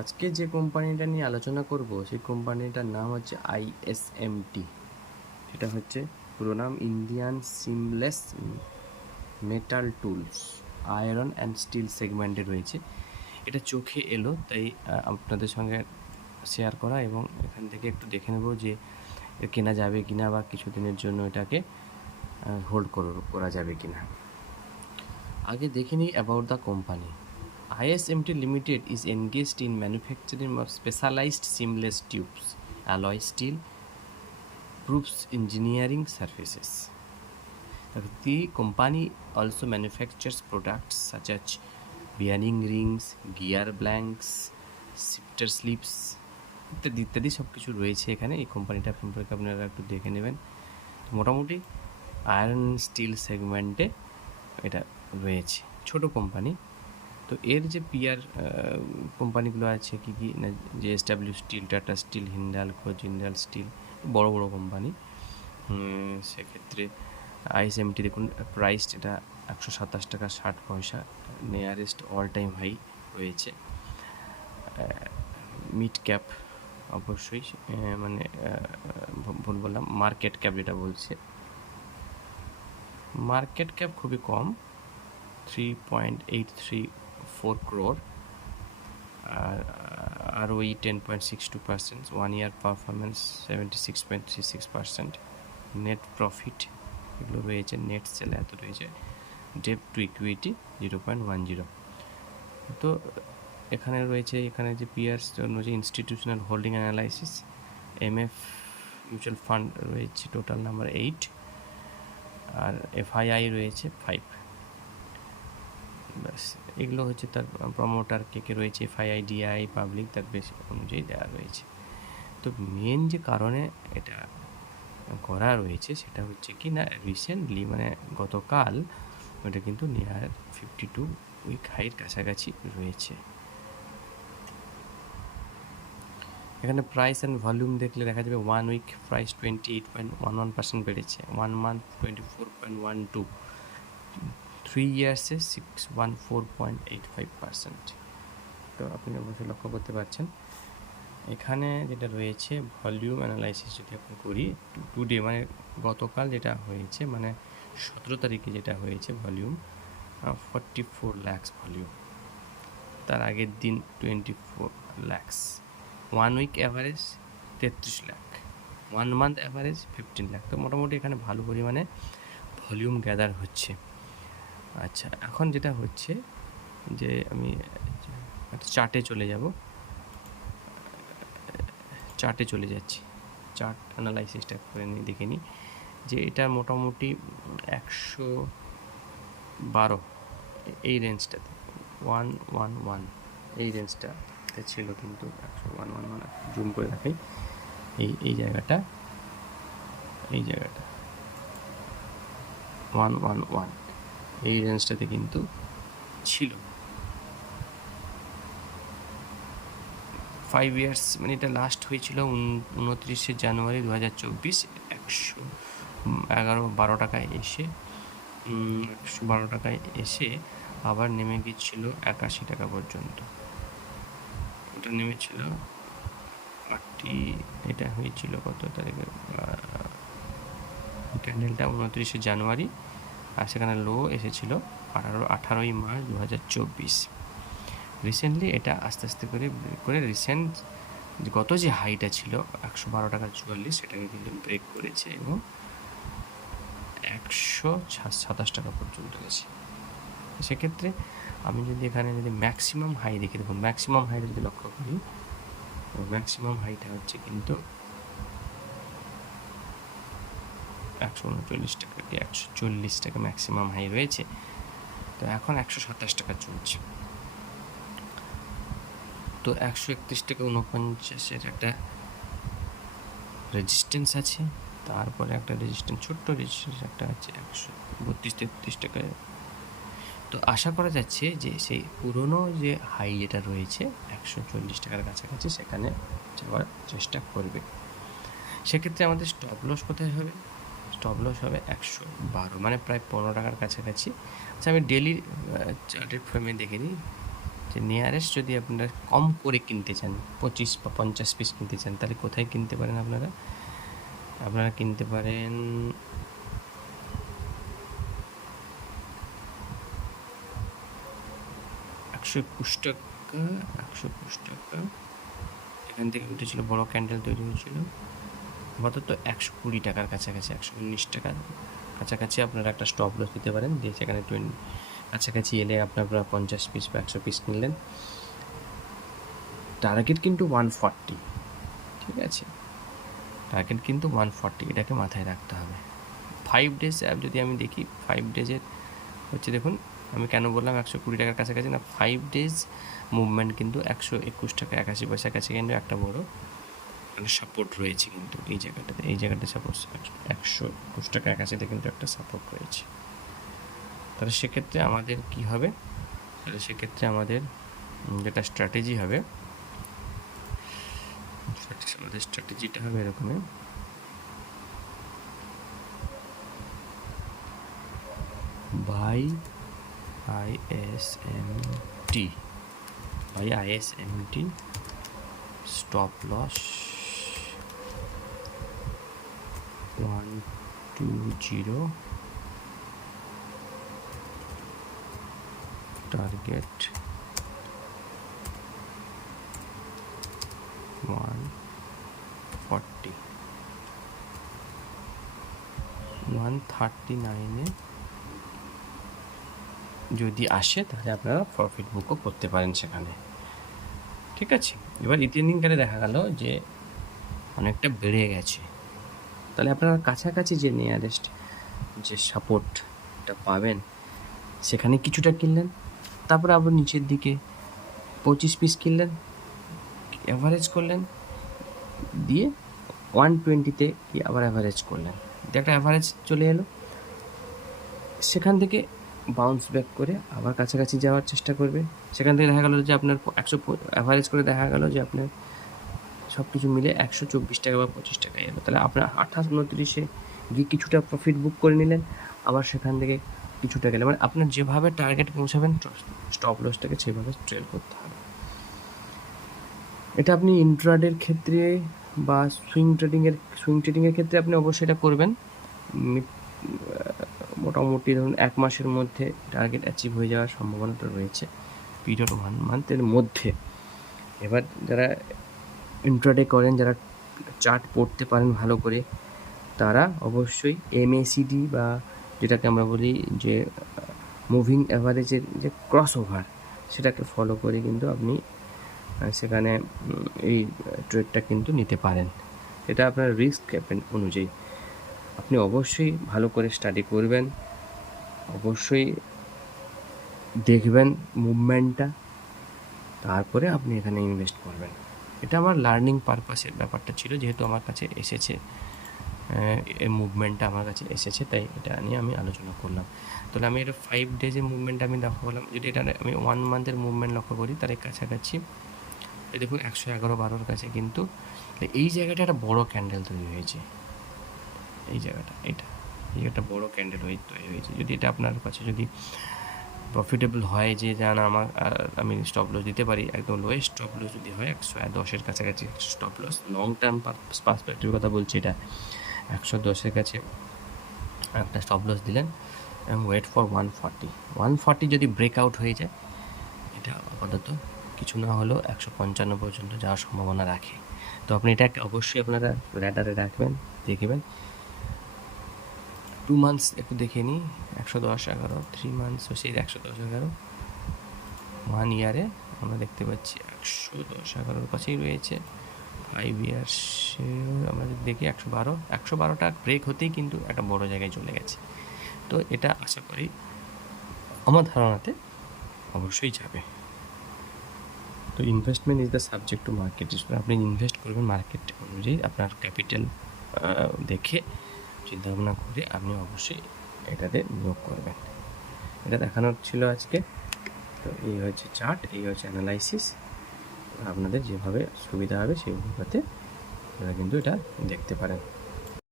আজকে যে কোম্পানিটা নিয়ে আলোচনা করব সেই কোম্পানিটার নাম হচ্ছে আইএসএমটি। সেটা হচ্ছে পুরো নাম Indian seamless metal tools, iron and steel সেগমেন্টে রয়েছে। এটা চোখে এলো তাই আপনাদের সঙ্গে শেয়ার করা, এবং এখান থেকে একটু দেখে নেব যে কেনা যাবে কিনা বা কিছুদিনের জন্য এটাকে হোল্ড করা যাবে কিনা। আগে দেখে নিই about the company. ISMT Limited is engaged in manufacturing of specialized seamless tubes, alloy steel, proofs engineering services. The company also manufactures products such as bearing rings, gear blanks, shifter slips ইত্যাদি ইত্যাদি সব কিছু রয়েছে এখানে। এই কোম্পানিটা সম্পর্কে আপনারা একটু দেখে নেবেন। মোটামুটি আয়রন স্টিল সেগমেন্টে এটা রয়েছে, ছোট কোম্পানি। তো এর যে পিয়ার কোম্পানিগুলো আছে কী কী না, JSW steel, Tata steel, Hindalco, Jindal steel, বড় বড় কোম্পানি। সেক্ষেত্রে ISMT দেখুন প্রাইস এটা 127 টাকা 60 পয়সা, নিয়ারেস্ট অল টাইম হাই রয়েছে। মিড ক্যাপ অবশ্যই, মানে ভুল বললাম, মার্কেট ক্যাপ যেটা বলছে, মার্কেট ক্যাপ খুবই কম, 3.834 crore, আর ROE 10.62%, 1 year performance 76.36%, net profit এগুলো রয়েছে, নেট সেল এত রয়েছে, ডেট টু ইকুইটি 0.10। তো এখানে রয়েছে, এখানে যে পিয়ার্স জন্য যে institutional holding analysis, MF mutual fund রয়েছে টোটাল নাম্বার 8, আর FII রয়েছে 5। ব্যাস, এগুলো হচ্ছে তার প্রমোটার কে কে রয়েছে, FII, DI, পাবলিক, তার বেশি অনুযায়ী দেওয়া রয়েছে। তো মেন যে কারণে এটা করা রয়েছে সেটা হচ্ছে কি না, রিসেন্টলি মানে গতকাল ওটা কিন্তু নিয়ার 52 উইক হাইয়ের কাছাকাছি রয়েছে। এখানে প্রাইস অ্যান্ড ভলিউম দেখলে দেখা যাবে 1 উইক প্রাইস 28.11% বেড়েছে, 1 মান্থ 24.12, 3 ইয়ার্সে 614.85%। তো আপনি অবশ্যই লক্ষ্য করতে পারছেন এখানে যেটা রয়েছে ভলিউম অ্যানালাইসিস যদি আপনি করি, টুডে মানে গতকাল যেটা হয়েছে, মানে 17 তারিখে যেটা হয়েছে ভলিউম 44 lakhs ভলিউম, তার আগের দিন 24 lakhs, 1 week average 33 lakh, 1 month average 15 lakh. তো মোটামুটি এখানে ভালো পরিমাণে ভলিউম গ্যাদার হচ্ছে। আচ্ছা, এখন যেটা হচ্ছে যে আমি একটা চার্টে চলে যাচ্ছি, চার্ট অ্যানালাইসিসটা করে নিয়ে দেখে নিই যে এটা মোটামুটি 112 এই রেঞ্জটাতে, 111 এই রেঞ্জটাতে ছিল, কিন্তু 111 জুম করে দেখাই, এই জায়গাটা 111 এই রেঞ্জটাতে কিন্তু ছিল 5 ইয়ার্স, মানে এটা লাস্ট হয়েছিল 29শে জানুয়ারি 2024, 111-12 টাকায় এসে 112 টাকায় এসে আবার নেমে গিয়েছিল 81 টাকা পর্যন্ত। ওটা নেমেছিল 80, এটা হয়েছিল কত তারিখে, ক্যান্ডেলটা 29শে জানুয়ারি, আর সেখানে লো এসেছিল 18ই মার্চ 2024। রিসেন্টলি এটা আস্তে আস্তে করে রিসেন্ট গত যে হাইটা ছিল 112 টাকা 44, সেটাকে কিন্তু ব্রেক করেছে এবং 127 টাকা পর্যন্ত গেছে। সেক্ষেত্রে আমি যদি এখানে ম্যাক্সিমাম হাই দেখি, দেখুন ম্যাক্সিমাম হাইটা যদি লক্ষ্য করি, ম্যাক্সিমাম হাইটা হচ্ছে কিন্তু 139 টাকা কি 140 টাকা ম্যাক্সিমাম হাই রয়েছে। তো এখন 127 টাকা চলছে। তো 131 টাকা 49-এর একটা রেজিস্ট্যান্স আছে, তারপরে একটা রেজিস্ট্যান্স, ছোট্ট রেজিস্ট্যান্স একটা আছে 132-33 টাকায়। তো আশা করা যাচ্ছে যে সেই পুরনো যে হাই যেটা রয়েছে 140 টাকার কাছাকাছি, সেখানে যাওয়ার চেষ্টা করবে। সেক্ষেত্রে আমাদের স্টপ লস কোথায় হবে? স্টপ লস হবে 112, মানে প্রায় 15 টাকার কাছাকাছি। আচ্ছা, আমি ডেলি চার্টের ফ্রেমে দেখে নিই যে নিয়ারেস্ট যদি আপনারা কম করে কিনতে চান, 25 বা 50 পিস কিনতে চান, তাহলে কোথায় কিনতে পারেন আপনারা? আপনারা কিনতে পারেন ৳121, ৳121 এখান থেকে উঠেছিল, বড় ক্যান্ডেল তৈরি হয়েছিল। আপাতত ৳120 কাছাকাছি, ৳119 কাছাকাছি আপনারা একটা স্টপ লস দিতে পারেন, দিয়ে সেখানে কাছাকাছি এলে আপনারা 50 পিস বা 100 পিস কিনলেন। টার্গেট কিন্তু 140, ঠিক আছে? টার্গেট কিন্তু 140, এটাকে মাথায় রাখতে হবে। 5 ডেজ অ্যাপ যদি আমি দেখি, 5 ডেজের হচ্ছে, দেখুন আমি কেন বললাম ৳120 কাছাকাছি না, 5 ডেজ মুভমেন্ট কিন্তু ৳121.81 কাছে কিন্তু একটা বড় মানে সাপোর্ট রয়েছে কিন্তু এই জায়গাটাতে সাপোজ ৳121.81 কিন্তু একটা সাপোর্ট রয়েছে। তাহলে সেক্ষেত্রে আমাদের কি হবে? তাহলে সেক্ষেত্রে আমাদের যেটা স্ট্র্যাটেজি হবে, আমাদের স্ট্র্যাটেজিটা হবে এরকমই, buy ISMT, stop loss 120, target 140, 139-এ যদি আসে তাহলে আপনারা প্রফিট বুকও করতে পারেন সেখানে, ঠিক আছে? এবার ইদানিংকালে দেখা গেল যে অনেকটা বেড়ে গেছে, তাহলে আপনারা কাছাকাছি যে নিয়ারেস্ট যে সাপোর্টটা পাবেন সেখানে কিছুটা কিনলেন, তারপরে আবার নিচের দিকে 25 পিস কিনলেন, অ্যাভারেজ করলেন, দিয়ে 120-তে কি আবার অ্যাভারেজ করলেন, দিয়ে একটা অ্যাভারেজ চলে এলো, সেখান থেকে বাউন্স ব্যাক করে আবার কাছাকাছি যাওয়ার চেষ্টা করবে। সেখান থেকে দেখা গেলো যে আপনার 100 অ্যাভারেজ করে দেখা গেলো যে আপনার সব কিছু মিলে ৳124 বা ৳25 এলো, তাহলে আপনার 28-29-এ গিয়ে কিছুটা প্রফিট বুক করে নিলেন, আবার সেখান থেকে কিছুটা গেলে, মানে আপনার যেভাবে টার্গেট পৌঁছাবেন স্টপ লসটাকে সেভাবে ট্রেল করতে হবে। এটা আপনি ইন্ট্রাডের ক্ষেত্রে বা সুইং ট্রেডিংয়ের ক্ষেত্রে আপনি অবশ্যই এটা করবেন। মোটামুটি ধরুন 1 মাসের মধ্যে টার্গেট অ্যাচিভ হয়ে যাওয়ার সম্ভাবনাটা রয়েছে, পিরিয়ড 1 মান্থের মধ্যে। এবার যারা ইন্ট্রাডে করেন, যারা চার্ট পড়তে পারেন ভালো করে, তারা অবশ্যই MACD বা যেটাকে আমরা বলি যে মুভিং অ্যাভারেজের যে ক্রস ওভার, সেটাকে ফলো করে কিন্তু আপনি সেখানে এই ট্রেডটা কিন্তু নিতে পারেন। এটা আপনার রিস্ক ক্যাপেন অনুযায়ী। আপনি অবশ্যই ভালো করে স্টাডি করবেন, অবশ্যই দেখবেন মুভমেন্টটা, তারপরে আপনি এখানে ইনভেস্ট করবেন। এটা আমার লার্নিং পারপাসের ব্যাপারটা ছিল, যেহেতু আমার কাছে এসেছে, এই মুভমেন্টটা আমার কাছে এসেছে, তাই এটা নিয়ে আমি আলোচনা করলাম। তাহলে আমি এটা 5 ডেজের মুভমেন্ট আমি দেখালাম। যদি এটা আমি 1 মান্থের মুভমেন্ট লক্ষ্য করি, তাহলে কাছাকাছি এই দেখুন 111-12 কাছে কিন্তু এই জায়গাটা একটা বড় ক্যান্ডেল তৈরি হয়েছে, এই জায়গাটা একটা বড় ক্যান্ডেল তৈরি হয়েছে। যদি এটা আপনার কাছে যদি প্রফিটেবল হয়, যে জানা আমি স্টপ লস দিতে পারি, একদম লোয়েস্ট স্টপ লস যদি হয় 110-এর কাছাকাছি স্টপ লস, লং টার্ম পার্সপেক্টিভের কথা বলছি, এটা 110-এর কাছে একটা স্টপ লস দিলেন এবং ওয়েট ফর 140 যদি ব্রেকআউট হয়ে যায়, এটা আপাতত কিছু না হলেও 155 পর্যন্ত যাওয়ার সম্ভাবনা রাখে। তো আপনি এটাকে অবশ্যই আপনারা র্যাডারে রাখবেন, দেখবেন। 2 মান্থস একটু দেখে নিই, 110-11, 3 মান্থসও সেই 110-11, 1 ইয়ারে আমরা দেখতে পাচ্ছি 110-11 কাছেই রয়েছে। 5 ইয়ার্সে আমরা যদি দেখি 112টা ব্রেক হতেই কিন্তু একটা বড় জায়গায় চলে গেছে। তো এটা আশা করি আমার ধারণাতে অবশ্যই যাবে। তো investment is the subject to market risk. আপনি ইনভেস্ট করবেন মার্কেট অনুযায়ী, আপনার ক্যাপিটাল দেখে চিন্তাভাবনা করে আপনি অবশ্যই এটাতে নিয়োগ করবেন। এটা দেখানোর ছিল আজকে। তো এই হচ্ছে চার্ট, এই হচ্ছে অ্যানালাইসিস। আপনাদের যেভাবে সুবিধা হবে সেইভাবে আপনারা কিন্তু এটা দেখতে পারেন।